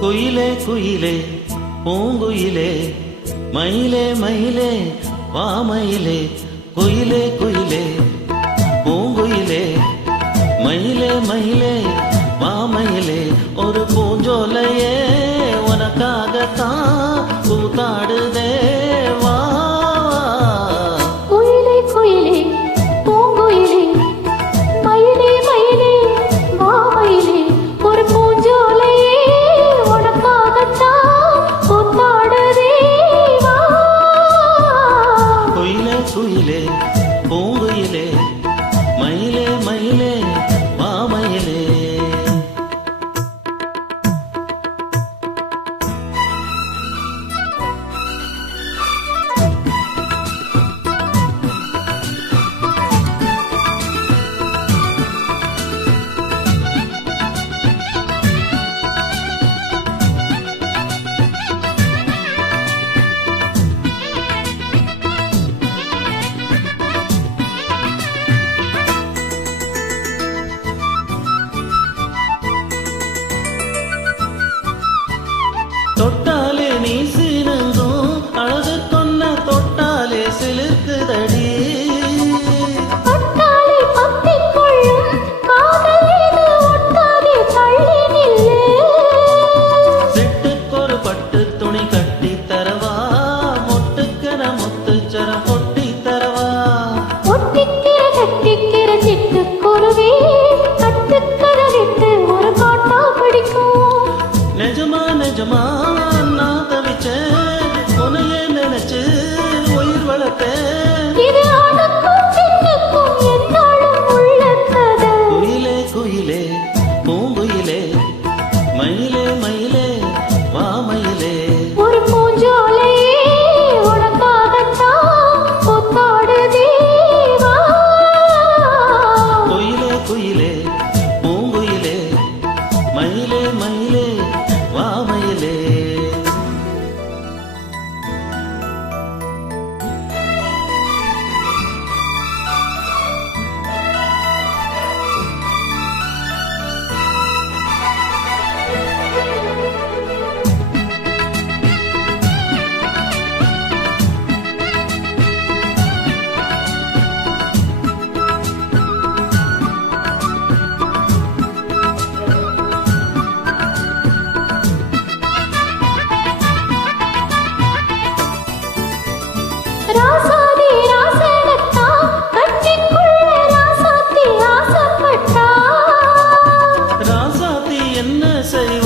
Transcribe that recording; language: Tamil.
குயிலே குயிலே பூங்குயிலே மயிலே மயிலே வாமயிலே குயிலே குயிலே பூங்குயிலே மயிலே மயிலே வாமயிலே ஒரு பூஞ்சோலையே உனக்காகத்தான் கூத்தாடுதே வா குயிலே குயிலே பூங்குயிலே மயிலே மயிலே வாமயிலே ஒரு பூஞ்சோலையே குயிலே பூங்குயிலே மயிலே மயிலே மாமயிலே தொட்டாலே நீ சிறங்கும் அழகு கொன்ன தொட்டாலே சிலிர்க்குதடி தொட்டாலே பத்திக்கொள்ளும் காதல் இது ஒட்டாதே தள்ளி நில்லு சிட்டுக்கொரு பட்டு துணி கட்டி தரவா மொட்டுக்கென முத்துச்சரம் பொட்டி தரவா ஒட்டிக்கிற கட்டிக்கிற சிட்டுக்குருவி கட்டுக்கத விட்டு ஒரு பாட்டா படிக்கும் நிஜமா நிஜமா நான் தவிச்சேன் உன்னையே நினைச்சு உயிர் வளர்த்தேன் இது ஆணுக்கும் பெண்ணுக்கும் என்னாலும் உள்ள கதை குயிலே குயிலே பூங்குயிலே மயிலே மயிலே வாமயிலே ஒரு பூஞ்சோலையே உனக்காகத்தான் கூத்தாடுதே வா குயிலே குயிலே பூங்குயிலே மயிலே மயிலே வாமயிலே ராசாதி ராசனத்தா கட்டிக்குள்ள ராசாத்தி ஆசைப்பட்டா ராசாத்தி என்ன செய்வ